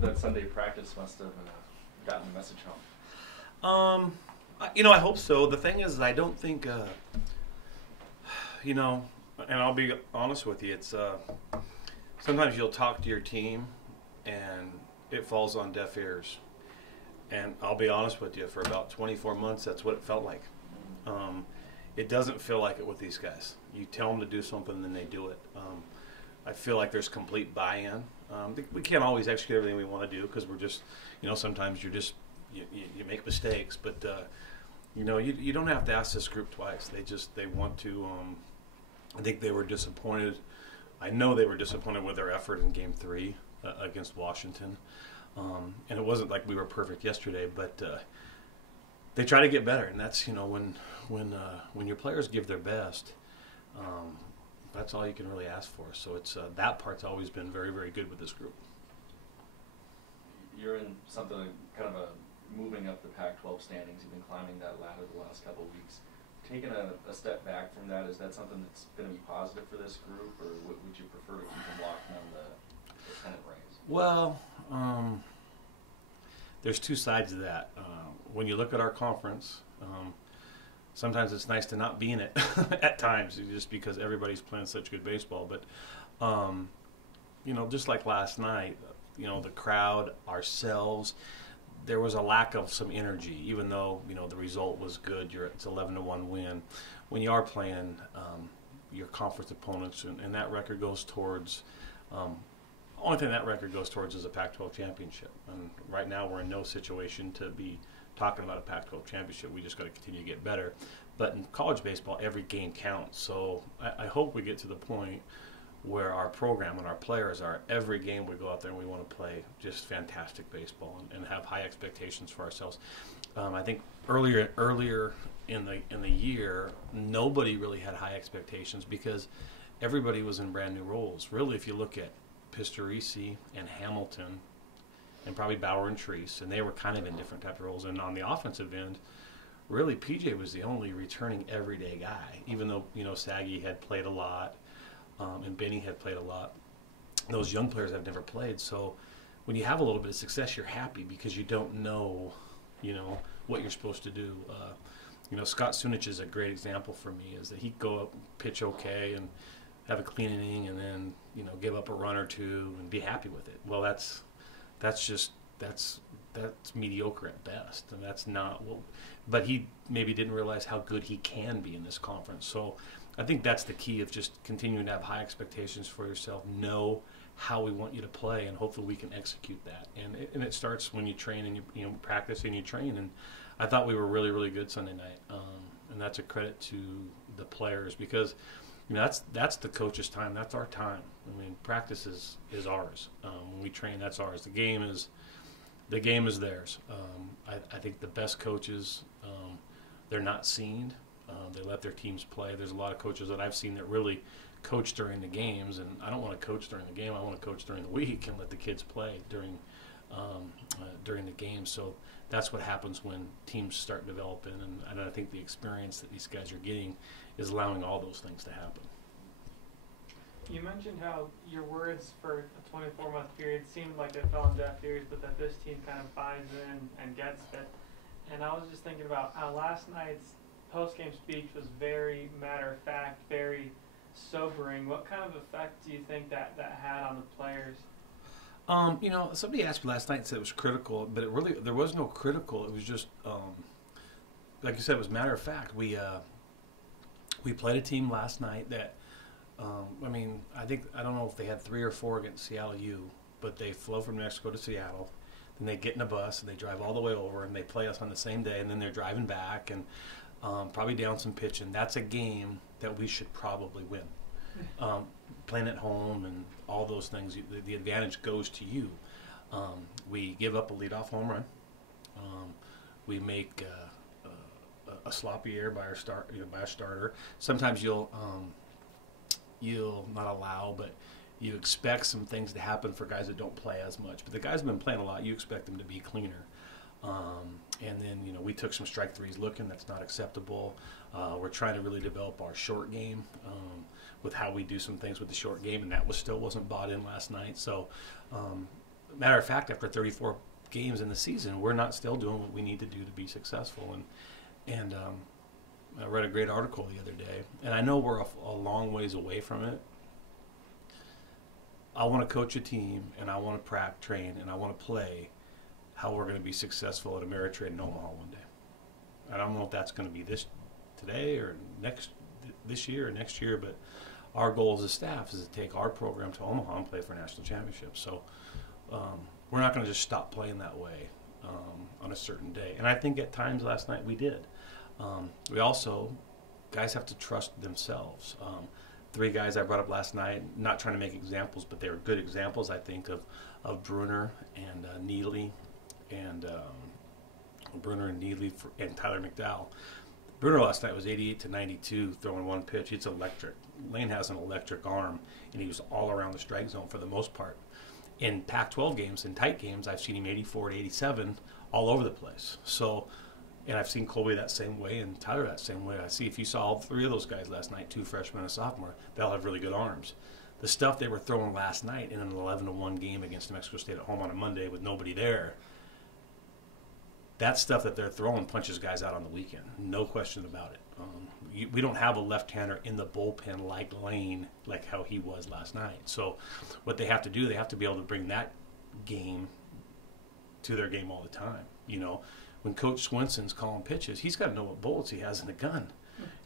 that Sunday practice must have gotten the message Um, home. I hope so. The thing is, I don't think, and I'll be honest with you, it's sometimes you'll talk to your team and it falls on deaf ears. And I'll be honest with you, for about 24 months, that's what it felt like. It doesn't feel like it with these guys. You tell them to do something, and then they do it. I feel like there's complete buy-in. We can't always execute everything we want to do because we're just, sometimes you're just, you make mistakes. But, you don't have to ask this group twice. They want to. I think they were disappointed. I know they were disappointed with their effort in Game 3 against Washington. And it wasn't like we were perfect yesterday, but they try to get better, and that's when your players give their best, that's all you can really ask for. So it's that part's always been very, very good with this group. You're in something kind of moving up the Pac-12 standings. You've been climbing that ladder the last couple of weeks. Taking a step back from that, is that something that's going to be positive for this group, or would you prefer to keep them locked on the pennant race? Well, there's two sides to that. When you look at our conference, sometimes it's nice to not be in it at times, just because everybody's playing such good baseball. But, just like last night, the crowd, ourselves, there was a lack of some energy, even though, the result was good. It's 11-1 win. When you are playing your conference opponents, and that record goes towards only thing that record goes towards is a Pac-12 championship. And right now we're in no situation to be talking about a Pac-12 championship. We just got to continue to get better. But in college baseball, every game counts. So I hope we get to the point where our program and our players are, every game we go out there and we want to play just fantastic baseball and have high expectations for ourselves. I think earlier in the year, nobody really had high expectations because everybody was in brand new roles. Really, if you look at Pistorici and Hamilton and probably Bauer and Treese, and they were kind of in different type of roles. And on the offensive end, really PJ was the only returning everyday guy, even though Saggy had played a lot and Benny had played a lot. Those young players have never played, so when you have a little bit of success, you're happy because you don't know what you're supposed to do. Scott Sunich is a great example for me, is that he'd go up, pitch okay, and have a clean inning, and then give up a run or two and be happy with it. Well, that's mediocre at best, and that's not what. But he maybe didn't realize how good he can be in this conference. So I think that's the key of just continuing to have high expectations for yourself. Know how we want you to play, and hopefully we can execute that. And it starts when you train and you practice and you train. And I thought we were really, really good Sunday night, and that's a credit to the players because. That's the coach's time. That's our time. I mean, practice is ours. When we train, that's ours. The game is theirs. I think the best coaches, they're not seen. They let their teams play. There's a lot of coaches that I've seen that really coach during the games, and I don't want to coach during the game. I want to coach during the week and let the kids play during the game. So that's what happens when teams start developing, and I think the experience that these guys are getting is allowing all those things to happen. You mentioned how your words for a 24-month period seemed like they fell on deaf ears, but that this team kind of buys in and gets it. And I was just thinking about how last night's post-game speech was very matter-of-fact, very sobering. What kind of effect do you think that had on the players? Somebody asked me last night and said it was critical, but there was no critical. It was just, like you said, it was matter of fact. We played a team last night that, I don't know if they had 3 or 4 against Seattle U, but they flew from Mexico to Seattle, then they get in a bus and they drive all the way over and they play us on the same day, and then they're driving back and probably down some pitching. That's a game that we should probably win. Playing at home and all those things, the advantage goes to you. We give up a leadoff home run. We make a sloppy error by our starter. Sometimes you'll not allow, but you expect some things to happen for guys that don't play as much. But the guys have been playing a lot. You expect them to be cleaner. And then we took some strike threes looking. That's not acceptable. We're trying to really develop our short game with how we do some things with the short game, and that still wasn't bought in last night. So matter of fact, after 34 games in the season, we're not still doing what we need to do to be successful. And I read a great article the other day, and I know we're a long ways away from it. I want to coach a team, and I want to train, and I want to play how we're going to be successful at Ameritrade in Omaha one day. I don't know if that's going to be today or this year or next year, but our goal as a staff is to take our program to Omaha and play for national championships. So we're not going to just stop playing that way on a certain day. And I think at times last night we did. We also, guys have to trust themselves. 3 guys I brought up last night, not trying to make examples, but they were good examples, I think, of Bruner and Neely and and Tyler McDowell. Bruner last night was 88 to 92 throwing one pitch. It's electric. Lane has an electric arm, and he was all around the strike zone for the most part. In Pac-12 games, in tight games, I've seen him 84 to 87 all over the place. So, and I've seen Colby that same way and Tyler that same way. I see if you saw all 3 of those guys last night, 2 freshmen and a sophomore, they'll have really good arms. The stuff they were throwing last night in an 11-1 game against New Mexico State at home on a Monday with nobody there, that stuff that they're throwing punches guys out on the weekend. No question about it. We don't have a left-hander in the bullpen like Lane, like how he was last night. So what they have to do, they have to be able to bring that game to their game all the time. You know, when Coach Swenson's calling pitches, he's got to know what bullets he has in the gun.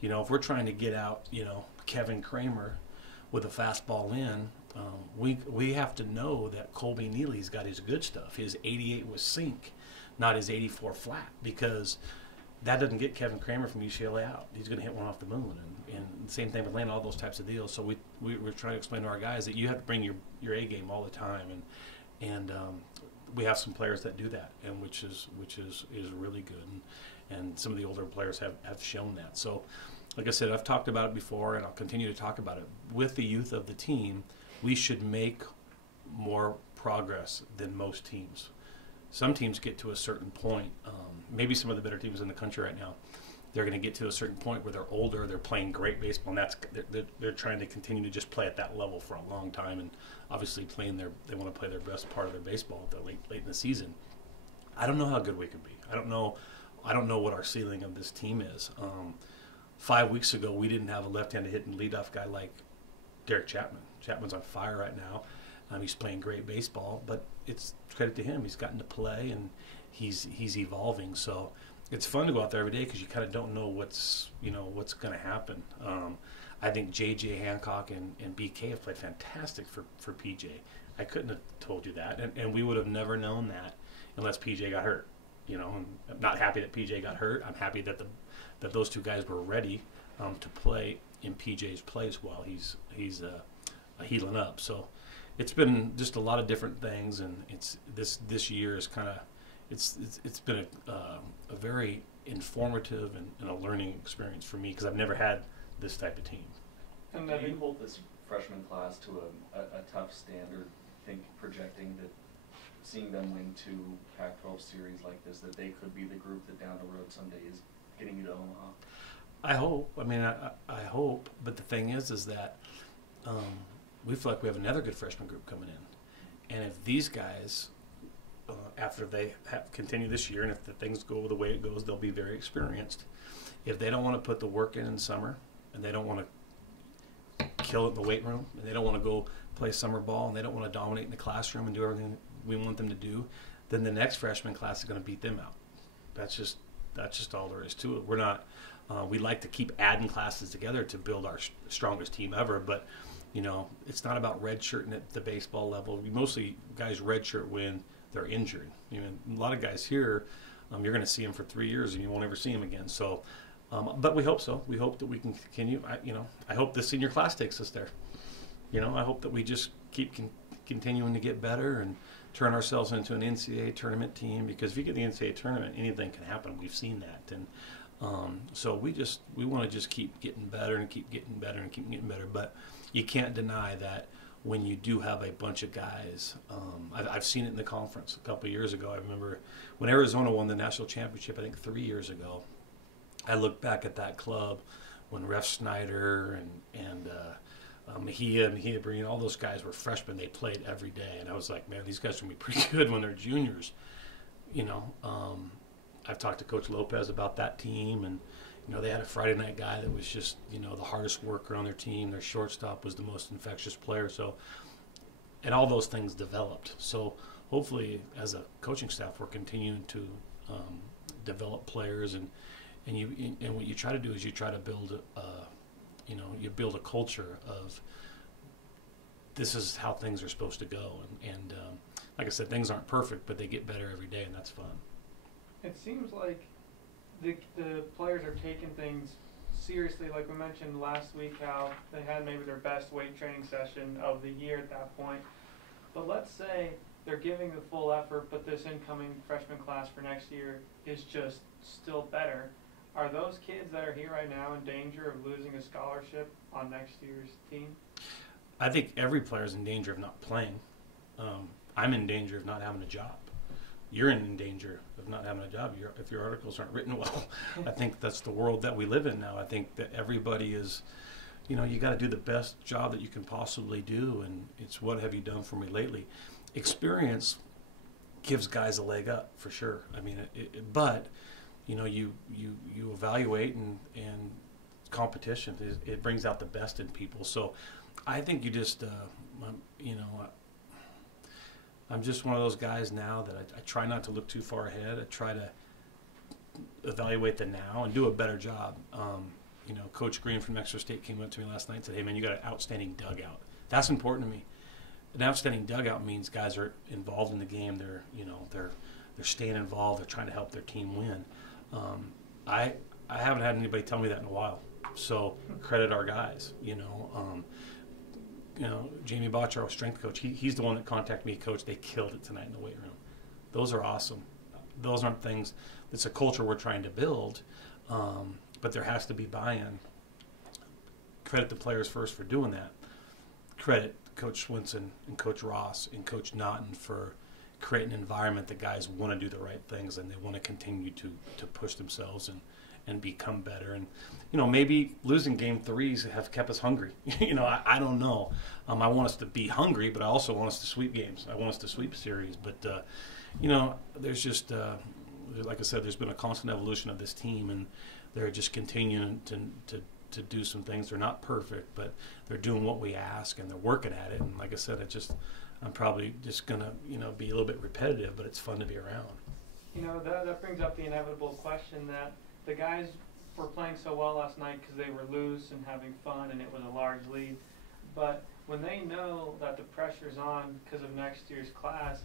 You know, if we're trying to get out, you know, Kevin Kramer with a fastball in, we have to know that Colby Neely's got his good stuff. His 88 was sink, not his 84 flat, because that doesn't get Kevin Kramer from UCLA out. He's going to hit one off the moon. And the same thing with Lane, all those types of deals. So we're trying to explain to our guys that you have to bring your A game all the time. And we have some players that do that, and which is really good. And some of the older players have shown that. So, like I said, I've talked about it before, and I'll continue to talk about it. With the youth of the team, we should make more progress than most teams. Some teams get to a certain point, maybe some of the better teams in the country right now, they're going to get to a certain point where they're older, they're playing great baseball, and they're trying to continue to just play at that level for a long time, and obviously they want to play their best part of their baseball late in the season. I don't know how good we could be. I don't know what our ceiling of this team is. 5 weeks ago, we didn't have a left-handed hitting leadoff guy like Derek Chapman. Chapman's on fire right now. He's playing great baseball, but it's credit to him. He's gotten to play, and he's evolving. So it's fun to go out there every day because you kind of don't know what's going to happen. I think J.J. Hancock and BK have played fantastic for PJ. I couldn't have told you that, and we would have never known that unless PJ got hurt. You know, I'm not happy that PJ got hurt. I'm happy that those 2 guys were ready to play in PJ's place while he's healing up. So it's been just a lot of different things, and it's this year is kind of it's been a very informative and a learning experience for me because I've never had this type of team. And do you hold this freshman class to a tough standard? Projecting that seeing them win 2 Pac-12 series like this, that they could be the group that down the road someday is getting you to Omaha? I hope. I mean, I hope. But the thing is that we feel like we have another good freshman group coming in. And if these guys, after they continue this year, and if the things go the way it goes, they'll be very experienced. If they don't want to put the work in summer, and they don't want to kill it in the weight room, and they don't want to go play summer ball, and they don't want to dominate in the classroom and do everything we want them to do, then the next freshman class is going to beat them out. That's just all there is to it. We're not. We like to keep adding classes together to build our strongest team ever, but you know, it's not about redshirting at the baseball level. Mostly guys redshirt when they're injured. You know, a lot of guys here, you're going to see them for 3 years and you won't ever see them again. So, but we hope so. We hope that we can continue. I hope the senior class takes us there. You know, I hope that we just keep continuing to get better and turn ourselves into an NCAA tournament team, because if you get the NCAA tournament, anything can happen. We've seen that. And so we want to just keep getting better and keep getting better and keep getting better. But you can't deny that when you do have a bunch of guys, I've seen it in the conference a couple of years ago. I remember when Arizona won the national championship, I think 3 years ago, I looked back at that club when Ref Snyder and Mejia, Breen, all those guys were freshmen. They played every day, and I was like, man, these guys are going to be pretty good when they're juniors. I've talked to Coach Lopez about that team, and they had a Friday night guy that was just the hardest worker on their team. Their shortstop was the most infectious player. So, and all those things developed. So hopefully, as a coaching staff, we're continuing to develop players, and what you try to do is you try to build you build a culture of this is how things are supposed to go, and like I said, things aren't perfect, but they get better every day, and that's fun. It seems like the players are taking things seriously. Like we mentioned last week, how they had maybe their best weight training session of the year at that point. But let's say they're giving the full effort, but this incoming freshman class for next year is just still better. Are those kids that are here right now in danger of losing a scholarship on next year's team? I think every player is in danger of not playing. I'm in danger of not having a job. You're in danger of not having a job if your articles aren't written well. I think that's the world that we live in now. I think that everybody is, you got to do the best job that you can possibly do, and it's what have you done for me lately. Experience gives guys a leg up for sure. I mean, but you evaluate, and competition it brings out the best in people. So I think you just I'm just one of those guys now that I try not to look too far ahead. I try to evaluate the now and do a better job. Coach Green from Exeter State came up to me last night and said, hey man, you got an outstanding dugout. That's important to me. An outstanding dugout means guys are involved in the game. They're staying involved. They're trying to help their team win. I haven't had anybody tell me that in a while. So credit our guys. Jamie Botcher, our strength coach, he's the one that contacted me. Coach, they killed it tonight in the weight room. Those are awesome. Those aren't things. It's a culture we're trying to build, but there has to be buy-in. Credit the players first for doing that. Credit Coach Swinson and Coach Ross and Coach Naughton for creating an environment that guys want to do the right things and they want to continue to push themselves and become better. And maybe losing game 3s have kept us hungry. I don't know. I want us to be hungry, but I also want us to sweep games. I want us to sweep series. But there's just like I said, there's been a constant evolution of this team, and they're just continuing to do some things. They're not perfect, but they're doing what we ask, and they're working at it. And like I said, I'm probably just gonna be a little bit repetitive, but it's fun to be around. That brings up the inevitable question that the guys were playing so well last night because they were loose and having fun, and it was a large lead. But when they know that the pressure's on because of next year's class,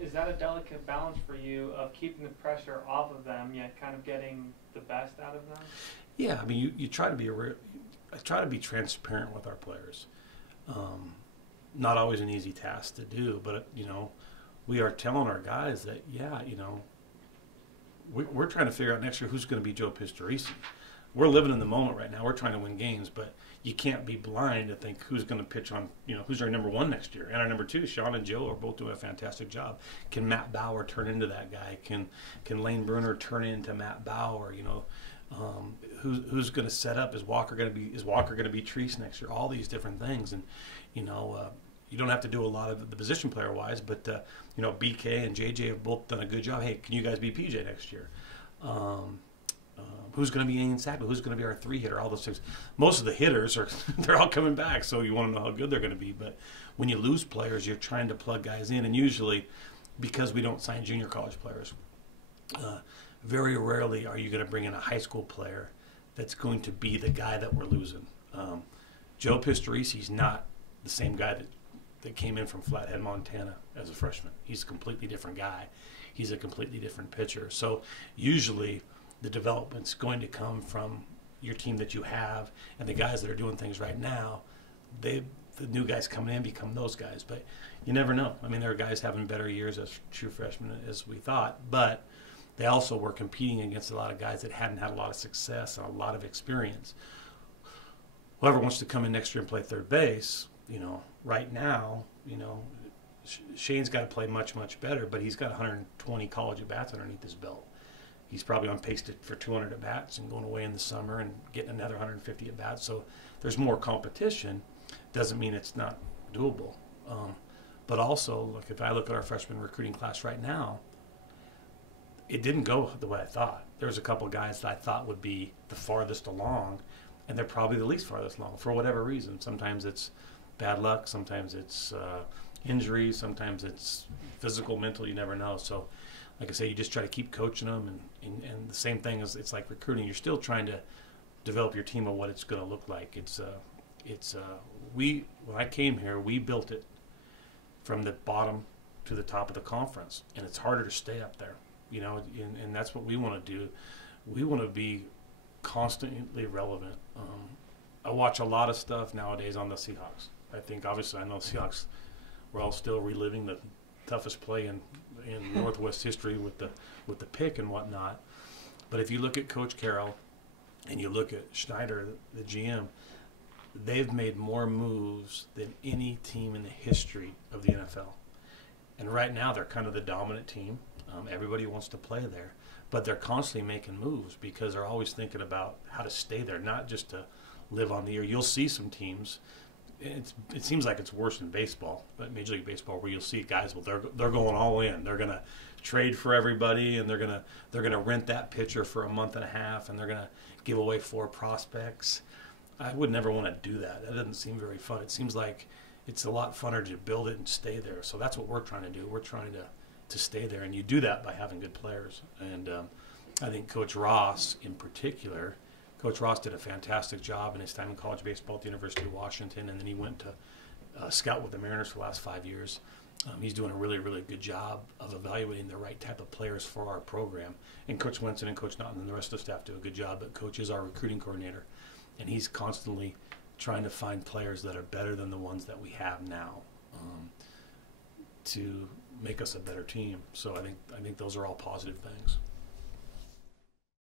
is that a delicate balance for you of keeping the pressure off of them yet kind of getting the best out of them? Yeah, I mean, you try to be I try to be transparent with our players. Not always an easy task to do, but we are telling our guys that we're trying to figure out next year who's going to be Joe Pistorici. We're living in the moment right now. We're trying to win games, but you can't be blind to think who's going to pitch on, who's our number 1 next year. And our number 2, Sean and Joe, are both doing a fantastic job. Can Matt Bauer turn into that guy? Can Lane Bruner turn into Matt Bauer? Who's going to set up? Is Walker going to be Treese next year? All these different things, and you don't have to do a lot of the position player wise, but BK and JJ have both done a good job. Hey, can you guys be PJ next year? Who's going to be Ian Sackler? Who's going to be our 3 hitter? All those things. Most of the hitters they're all coming back, so you want to know how good they're going to be. But when you lose players, you're trying to plug guys in, and usually because we don't sign junior college players, very rarely are you going to bring in a high school player that's going to be the guy that we're losing. Joe Pistorici's not the same guy that came in from Flathead, Montana as a freshman. He's a completely different guy. He's a completely different pitcher. So usually the development's going to come from your team that you have, and the guys that are doing things right now, the new guys coming in become those guys. But you never know. I mean, there are guys having better years as true freshmen as we thought, but they also were competing against a lot of guys that hadn't had a lot of success and a lot of experience. Whoever wants to come in next year and play third base, right now, Shane's got to play much, much better, but he's got 120 college at-bats underneath his belt. He's probably on pace for 200 at-bats and going away in the summer and getting another 150 at-bats. So there's more competition. doesn't mean it's not doable. But also, look, if I look at our freshman recruiting class right now, it didn't go the way I thought. There was a couple of guys that I thought would be the farthest along, and they're probably the least farthest along for whatever reason. Sometimes it's bad luck, sometimes it's injuries, sometimes it's physical, mental, you never know. So, like I say, you just try to keep coaching them, and the same thing is, it's like recruiting. You're still trying to develop your team of what it's going to look like. When I came here, we built it from the bottom to the top of the conference, and it's harder to stay up there, and that's what we want to do. We want to be constantly relevant. I watch a lot of stuff nowadays on the Seahawks. I think, obviously, I know Seahawks, we're all still reliving the toughest play in Northwest history with the pick and whatnot. But if you look at Coach Carroll and you look at Schneider, the GM, they've made more moves than any team in the history of the NFL. And right now they're kind of the dominant team. Everybody wants to play there. But they're constantly making moves because they're always thinking about how to stay there, not just to live on the year. You'll see some teams, it seems like it's worse in baseball, but Major League Baseball, where you'll see guys, well, they're going all in. They're going to trade for everybody, and they're going to rent that pitcher for a month and a half, and they're going to give away 4 prospects. I would never want to do that. That doesn't seem very fun. It seems like it's a lot funner to build it and stay there. So that's what we're trying to do. We're trying to stay there, and you do that by having good players. And I think Coach Ross, in particular, Coach Ross did a fantastic job in his time in college baseball at the University of Washington, and then he went to scout with the Mariners for the last 5 years. He's doing a really, really good job of evaluating the right type of players for our program. And Coach Winston and Coach Naughton and the rest of the staff do a good job, but Coach is our recruiting coordinator, and he's constantly trying to find players that are better than the ones that we have now to make us a better team. So I think those are all positive things.